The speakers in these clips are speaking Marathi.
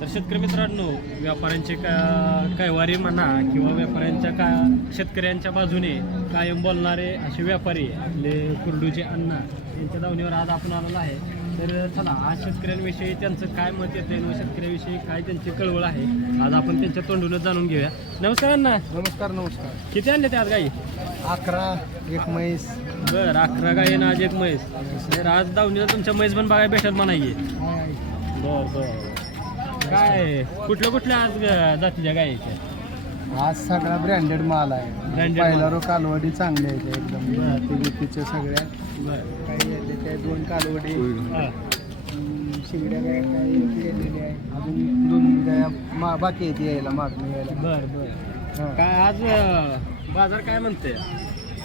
तर शेतकरी मित्रांनो व्यापाऱ्यांचे का कैवारी म्हणा किंवा व्यापाऱ्यांच्या का शेतकऱ्यांच्या बाजूने कायम बोलणारे असे व्यापारी आपले कुर्डूचे अण्णा यांच्या दावणीवर आज आपण आलेलो आहे. तर चला आज शेतकऱ्यांविषयी त्यांचं काय मत येते व शेतकऱ्याविषयी काय त्यांची कळवळ आहे आज आपण त्यांच्या तोंडूनच जाणून घेऊया. नमस्कार अण्णा. नमस्कार नमस्कार. किती आणले ते आज गाई? अकरा एक म्हैस. बर अकरा गाई आणि आज एक म्हैस. तर आज दावणीला तुमच्या म्हैस पण बघायला भेटत म्हणाये बर बर. काय? कुठल्या कुठल्या आज ग- जातीच्या आहेत त्या? आज सगळा ब्रँडेड माल आहे. Branded पहिला माल. रो कालवडी चांगले आहेत एकदम. जाती जुतीच्या सगळ्या. बर. काही येते काय दोन कालवडी. हा. शिंगड्या गाय काही येलेल्या आहे. अजून दोन गाया मा बाकी येते यायला मागणी यायला. बर बर. हा. काय आज अं, बाजार काय म्हणते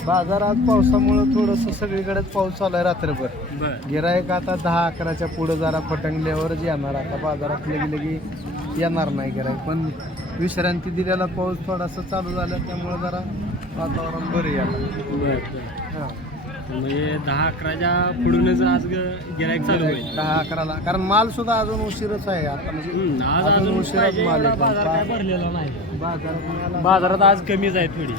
बाजारात पावसामुळं थोडंसं सगळीकडेच पाऊस चालू आहे रात्रभर. बर. गिरायक आता दहा अकराच्या पुढं जरा फटंगल्यावरच येणार आता बाजारात लगी लगी येणार नाही गिरायक पण विश्रांती दिलेला पाऊस थोडासा चालू झाला त्यामुळे जरा वातावरण बरं हां. म्हणजे दहा अकराच्या पुढूनच आज गिरायक चालू होईल. दहा अकराला. कारण माल सुद्धा अजून उशीरच आहे. आता म्हणजे हम्म, आज अजून अजून उशिराच पाहिजे माल एवढा येतो. बाजार काय भरलेला नाही. बाजारात बाजारात आज कमीच आहे थोडी.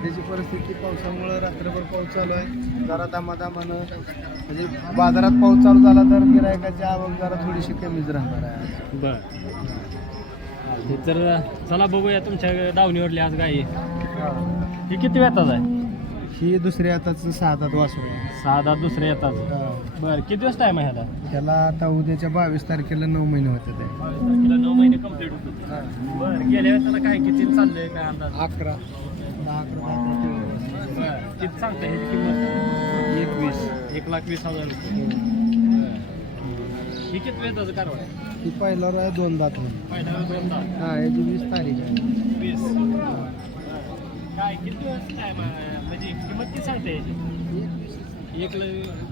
सध्याची परिस्थिती पावसामुळे रात्रभर पाऊस चालू आहे. जरा दामादामानं म्हणजे बाजारात पाऊस चालू झाला तर गिरायकाची आवक जरा थोडीशी कमीच राहणार आहे. बर. हे तर चला बघूया तुमच्या दावणीवरली आज गाई. ही किती वेताच आहे? ही दुसऱ्या हाताचं सहा हातात वासरू आहे. सहा दहा दुसऱ्या येतात बर किती दिवस टाइम आहे ह्याला? त्याला आता उद्याच्या बावीस तारखेला नऊ महिने होते ते. बावीस तारखेला नऊ महिने कंप्लीट होते बर गेल्या वेळेला काय किती चाललंय काय अंदाज? अकरा. दहा अकरा दहा बर किती सांगता ह्याची किंमत एकवीस एक लाख वीस हजार रुपये. ही किती वेताचं कारवाड आहे ती पहिला आहे दोन दात म्हणून. पहिल्या दोन दहा हा याची वीस तारीख आहे. वीस. काय किती दिवस टाइम म्हणजे किंमत किती सांगता याची? एक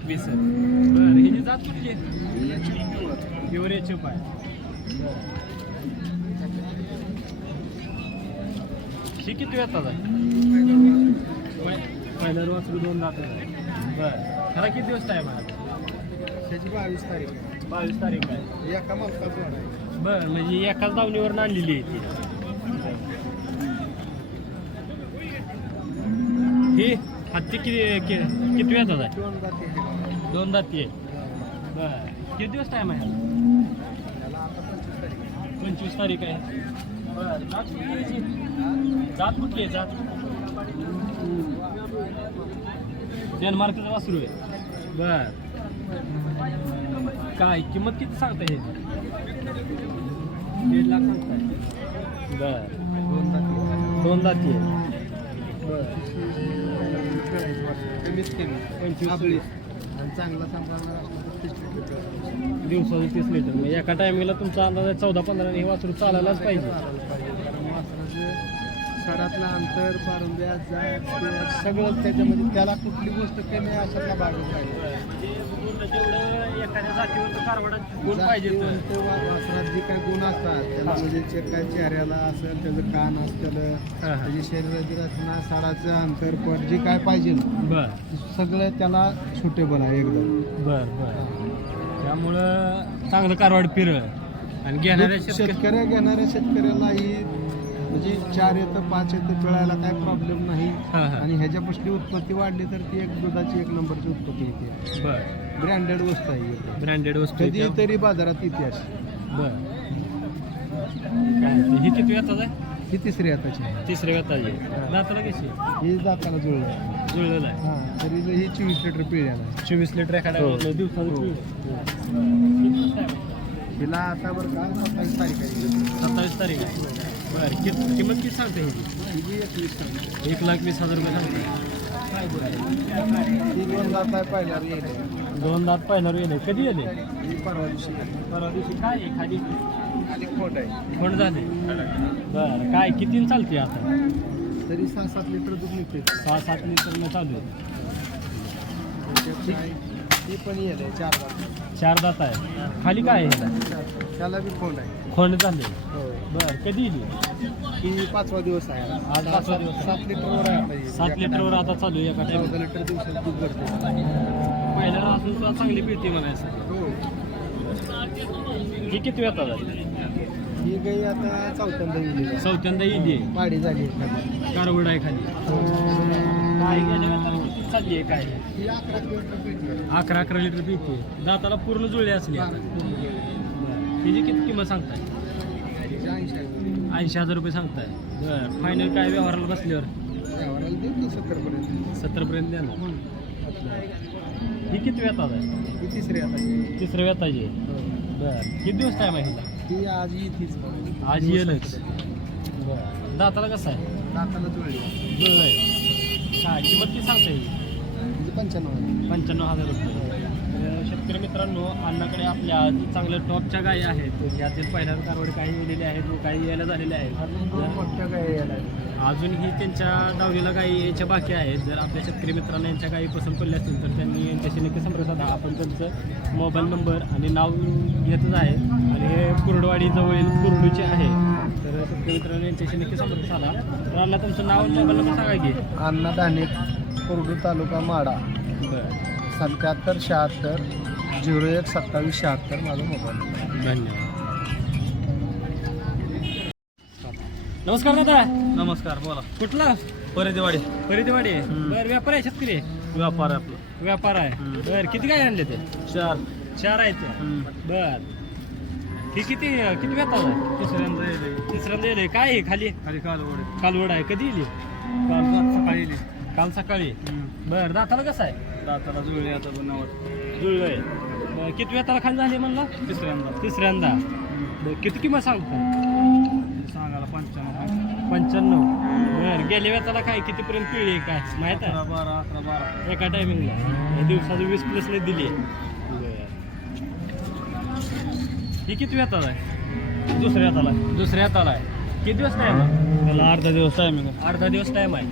वीस आहे. बरं ह्याची जात कुठली? प्युअर एच एफ आहे ही किती वेळात आहे? पहिल्या रोज दोन जात. बरं. त्याला किती दिवस टाईम आहे? त्याची बावीस तारीख आहे. बावीस तारीख आहे. एका आहे. बरं म्हणजे एकाच दावणीवर आणलेली आहे ती. ही हत्ती किती किती वेळात आहे? दोन दात आहे. दाती बरं. किती दिवस टाईम आहे? पंचवीस तारीख आहे. बरं जात कुठली आहे? जात. डेन्मार्कचं वासरू आहे. बर. काय किंमत किती सांगता हे दीड लाख सांगताय बर. दोन आहे. कमीत कमी. पंचवीस. आणि चांगला सांभाळणार तीस लिटर चालेल. दिवसाचं तीस लिटर. एका टायमिंगला तुमचा अंदाज आहे चौदा पंधरा हे वासरू चालायलाच पाहिजे. सडातलं अंतर पारुंब्या जात सगळं त्याच्यामध्ये त्याला कुठली गोष्ट कमी अशातला भागच पाहिजे वासरात जे काही गुण असतात त्याला म्हणजे काय चेहऱ्याला असेल त्याचं कान असतं. त्याची शरीराची रचना साडाचं अंतर पण जे काय पाहिजे सगळं त्याला सुटेबल आहे एकदम. बर बर. त्यामुळं चांगलं कारवाड फिर आणि घेणाऱ्या शेतकऱ्या घेणाऱ्या शेतकऱ्याला ही म्हणजे चार येतं पाच येतं पिळायला काय प्रॉब्लेम नाही हा हा आणि ह्याच्यापासून उत्पत्ती वाढली तर ती एक दुधाची एक नंबरची उत्पत्ती येते बर ब्रँडेड वस्तू आहे ही. ब्रँडेड वस्तू कधी आहे त्या- तरी बाजारात इतिहास बर काय ही किती वेताच आहे ही तिसरी आताची आहे. तिसऱ्या आहे. दाताला कशी आहे? ही जाताना जुळलं जुळलेलं आहे हा तरी ही चोवीस लिटर पिळ्याला आहे. चोवीस लिटर एखाद्या हो. दिवसाचं हो. पिळलं. हिला आता बरं का सत्तावीस तारीख आहे सत्तावीस तारीख आहे बर कित किंमत किती सांगते ह्याची. एक लाख वीस हजार रुपये सांगते दोन जात आहे पहिल्या येते दोन दात पहिल्यावर कधी ही परवा दिवशी. परवा दिवशी काय खोट आहे झाले. बर काय? किती चालते आता? तरी सहा सात लिटर दूध निघते सहा सात लिटर चालू आहे. ती पण येईल आहे, चार दात. आहे. खाली काय आहे? त्याला बी खोंड आहे. खोंड झाले. हो. बर कधी ही पाचवा दिवस आहे. आज पाचवा सात- दिवस आहे. सात लिटरवर आहे आता ही. सात लिटरवर. आता चालू आहे एका टाइम चौदा लिटर दिवसात दूध भरते. पहिल्या असून तुला चांगली पिळते म्हणायचं. हो. ही किती वेळात आहे ही गाई आता चौथ्यांदा गेली चौथ्यांदा ईदी आहे पाडी झाली कारवड आहे खाली. काय गेल्या चालली आहे. काय अकरा. अकरा लिटर पिते. दाताला पूर्ण जुळले असले तिची किती किंमत सांगताय? ऐंशी हजार रुपये सांगताय. बरं. फायनल काय व्यवहाराला बसल्यावर? सत्तरपर्यंत सत्तरपर्यंत द्या ना. ही किती वेतात आहे. तिसऱ्या वेताची आहे. बरं. किती दिवस टाईम आहे हिला? ही आज ही आज येईलच. बरं. दाताला कसं आहे? दाताला जुळली. जुळलं आहे काय किंमत किती सांगता येईल? म्हणजे पंच्याण्णव आहे. पंच्याण्णव हजार रुपये. तर शेतकरी मित्रांनो अण्णाकडे आपल्या चांगल्या टॉपच्या गायी आहेत. यातील पहिल्या कारवड काही येलेले आहेत व काही यायला झालेले अजून दोन आहेत मोठ्या गाई यायला अजूनही त्यांच्या दावणीला गायी यायच्या बाकी आहेत. जर आपल्या शेतकरी मित्रांना यांच्या गायी पसंत पडल्या असतील तर त्यांनी यांच्याशी नक्की संपर्क साधा. आपण त्यांचं मोबाईल नंबर आणि नाव घेतच आहे. आणि हे कुरडवाडी जवळील कुरडूचे आहे. शेतकरी मित्रांनो यांच्याशी नक्की संपर्क साधा. तर अण्णा तुमचं नाव आणि मोबाईल नंबर सांगा की. अण्णा दाणे कोरडू तालुका माडा. बरं. सत्याहत्तर शहात्तर झिरो एक सत्तावीस शहात्तर माझा मोबाईल नंबर. धन्यवाद. नमस्कार दादा. नमस्कार बोला. कुठला? परिदेवाडी परिदेवाडी बर व्यापार आहे शेतकरी? व्यापार आहे आपला. व्यापार आहे. बर किती काय आणले ते? चार. चार आहेत त्या बर. ही किती किती व्यापार आहे? तिसऱ्यांदा तिसऱ्यांदा येईल. काय आहे खाली? खाली कालवड कालवड आहे. कधी येईल? काल सकाळी काल सकाळी? बर दाताला कसं आहे? दाताला जुळले आता बनावट जुळलंय बरं, किती वेताला खाली झाली म्हणला? तिसऱ्यांदा. तिसऱ्यांदा. बरं, किती किंमत सांगतो? सांगायला पंच्याण्णव. पंच्याण्णव. बरं गेल्या वेताला काय कितीपर्यंत पिळली आहे काय? माहीत आहे? बारा अकरा बारा. एका टायमिंगला दिवसाचं वीस प्लसने दिली ही किती वेताला आहे? दुसऱ्या हाताला दुसऱ्या हाताला आहे. किती दिवस टाईम आहे? त्याला अर्धा दिवस टायमिंग अर्धा दिवस टाईम आहे.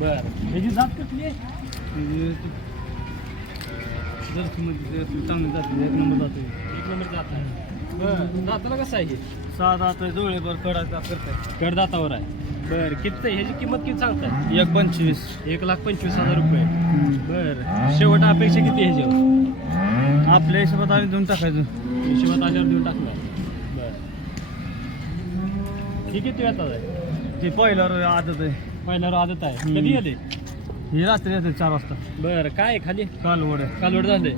बरं. ह्याची जात कुठली आहे? जर्सीमध्ये चांगली जाते एक नंबर जाते एक नंबर जात आहे. बरं. दाताला कसं आहे हे? सात आता जुळे बरं कडा करताय कडदातावर आहे. बरं. किती ह्याची किंमत किती सांगताय? एक पंचवीस. एक लाख पंचवीस हजार रुपये. बरं. शेवट अपेक्षा किती आहे ह्याच्यावर? आपल्या हिशोबात आम्ही देऊन टाकायचं. हिशोबात आल्यावर देऊन टाकणार. बरं. ही किती वेळात आहे. ते पहिल्यावर आदत आहे. पहिल्यावर आदत आहे. कधी येते? ही रात्री येते चार वाजता. बरं काय आहे खाली? कालवड आहे. कालवड झाले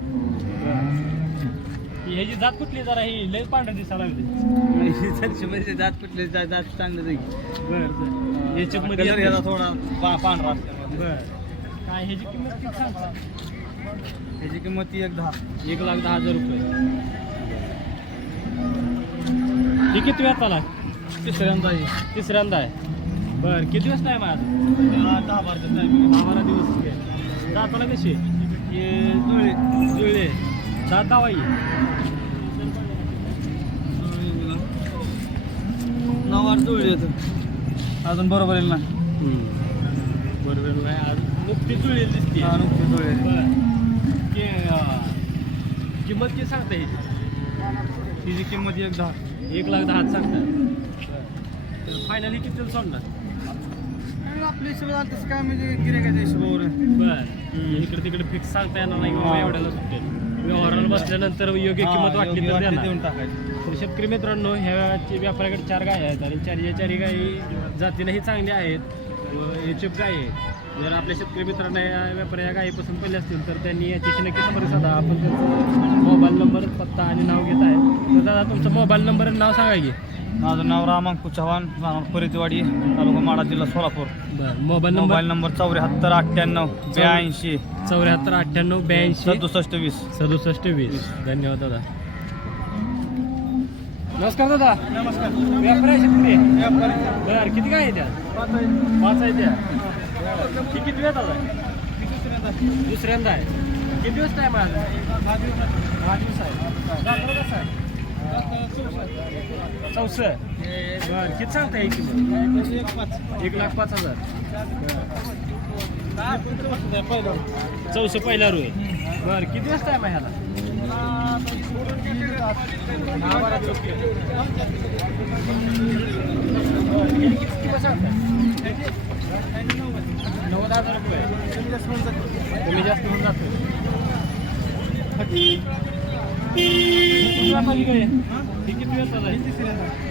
ह्याची जात कुठली जरा ही लय पांढरा दिसायला लागली. म्हणजे दात कुठले दात चांगले जाईल बरं याच्या मध्ये कलर. याला थोडा पा- पांढरा असल्यामुळे बरं. काय ह्याची किंमत किती सांगता? त्याची किंमत ती एक दहा. एक लाख दहा हजार रुपये. ही किती वेळात आला तिसऱ्यांदा आहे. तिसऱ्यांदा आहे. बरं किती दिवस टाईम आहे त्याला दहा बाराचा टायमिंग दहा बारा दिवस. दाताला कशी? जुळे. जुळले दात दावाई नऊ आठ जुळे येतं अजून बरोबर येईल ना? बरोबर नाही आज नुकती जुळलेली दिसते हा, नुकते जुळे बरं. की किंमत किती सांगता ह्याची तिची किंमत एक दहा. एक लाख दहा सांगता फायनली किती सोडणार आपल्या हिशोबात तसं काय म्हणजे हिशोबावर. बर इकडे तिकडे फिक्स सांगता येणार नाही बाबा. एवढ्याला सुटेल व्यवहाराला बसल्यानंतर योग्य किंमत वाटली योग्य तर वाटली देणार. देऊन टाकायची तर शेतकरी मित्रांनो ह्या व्यापाऱ्याकडे चार गाय आहेत आणि चार या चारही गायी जातीनंही चांगल्या आहेत व एचएफ गाय आहे जर आपल्या शेतकरी मित्रांना या व्यापारी या गायी पसंत पडल्या असतील तर त्यांनी याच्याशी नक्की संपर्क साधा. आपण त्यांचा मोबाईल नंबर पत्ता आणि नाव घेत आहे. तर दादा तुमचा मोबाईल नंबर आणि नाव सांगा की. माझं नाव रामांकू चव्हाण राहणार परितवाडी तालुका माडा जिल्हा सोलापूर. बरं मोबाईल नंबर? मोबाईल नंबर चौऱ्याहत्तर अठ्ठ्याण्णव ब्याऐंशी. चौऱ्याहत्तर अठ्ठ्याण्णव ब्याऐंशी. सदुसष्ट वीस. सदुसष्ट वीस. धन्यवाद दादा. नमस्कार दादा. नमस्कार. व्यापारी आहे शेतकरी? बरं किती काय आहे त्या पाच आहे त्या ही किती वेळ दुसऱ्यांदा आहे. किती दिवस टाईम आहे? दहा दिवस आहे. दाताला कसं आहे चौस बरं किती सांगता एक किंमत एक लाख पाच हजार. चौस पहिला रू आहे. बरं किती दिवस टाईम आहे ह्याला? केले. किती सांगता? नव्वद हजार रुपये. कमी जास्त होऊन जातो. किती व्यापारी काय ही किती दिवसाचा आहे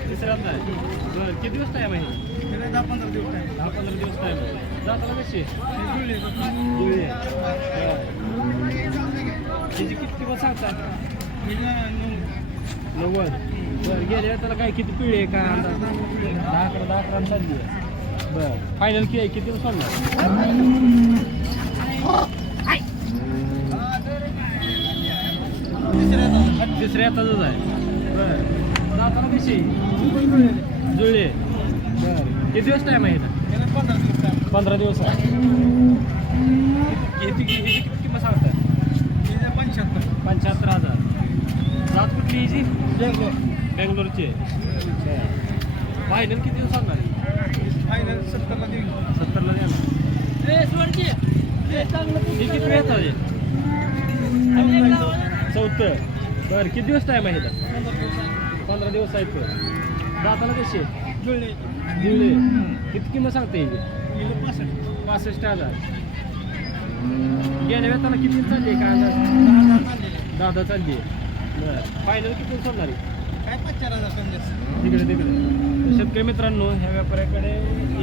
तिसऱ्यांदा आहे. बरं किती दिवस टाईम आहे? दहा पंधरा दिवस दहा पंधरा दिवस टाईम आहे. जाताना कशी? जुळली आहे बरं. किती किंमत सांगता? नव्वद. बरं गेले त्याला काय किती पिढी आहे? काय दहा अकरा दहा अकरा चालली आहे. बरं. फायनल किती आहे. किती दिवस सोडणार तिसऱ्या हातातच आहे. बरं. जाताना कशी? बरं. किती दिवस टाईम आहे इथं? पंधरा दिवस आहे. किती किती किंमत सांगता पंच्याहत्तर हजार. जात कुठली हिची बेंगलोरची फायनल किती दिवस सांगणार सत्तरला हे किती वेळ येतात हे? चौथं. बरं किती दिवस टाईम आहे पंधरा दिवस आहेत जाताना कशी जुळले. जुळले. किती किंमत सांगते हिची पासष्ट. हजार. गेल्या वेळेला किती चालली आहे? अंदाज? दहा दहा चालली आहे. बरं. फायनल किती सोडणार आहे? तिकडे तिकडे. शेतकरी मित्रांनो ह्या व्यापाऱ्याकडे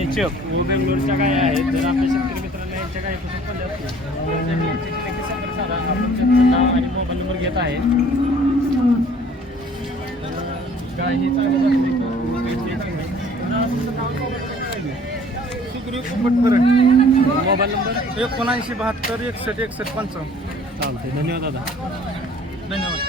याचे व बेंगलोरच्या गाय आहेत. जर आपल्या शेतकरी मित्रांना यांच्या गाय पसंत पडल्या असतील? तर त्यांनी यांच्याशी नक्की संपर्क साधा आपण त्यांचं नाव आणि मोबाईल नंबर? घेत आहे गाय ही मोबाईल नंबर एकोणऐंशी बहात्तर एकसष्ट एकसष्ट पंचावन्न. चालते धन्यवाद दादा. धन्यवाद.